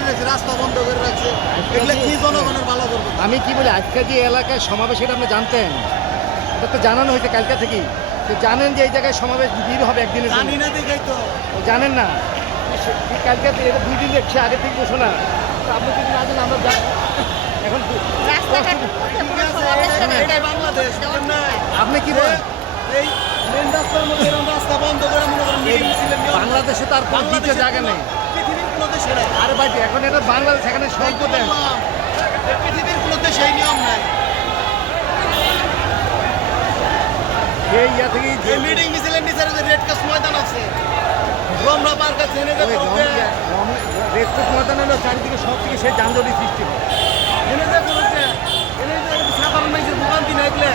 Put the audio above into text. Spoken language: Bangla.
রাখছে রাস্তা বন্ধ করে রাখছে। এগুলো কি জনগণের ভালো করবে? আমি কি বলি আজকে যে এলাকায় সমাবেশ এটা আপনি জানতেন? এটা তো জানানো হয়েছে কালকে থেকেই। তো জানেন যে এই জায়গায় সমাবেশ ভিড় হবে একদিনের জন্য। জানি না দেখেই তো। জানেন না। সে- কালকে এটা দুই দিন দেখছি আগে থেকে ঘোষণা। তো আপনি যদি না জানেন আমরা এখন? আপনি কি বলেন? এই মেন রাস্তার মধ্যে রাস্তা বন্ধ করে। বাংলাদেশে তো আর কোনো দ্বিতীয় জায়গা নেই পৃথিবীর কোনো দেশে নাই আরে ভাই এখন এটা বাংলাদেশ এখানে স্বল্প দেশ পৃথিবীর কোনো দেশে এই নিয়ম নাই। এই ইয়া থেকেই যে মিটিং মিছিলের নিচে যে রেড ক্রস ময়দান আছে রমনা পার্ক আছে এনে যে করবে রেস্টুরেন্ট ময়দান হলো চারিদিকে সব থেকে সেই যানজটের সৃষ্টি হয়। এনে যে এনে যে সাধারণ মানুষের দোকান দিন এগুলো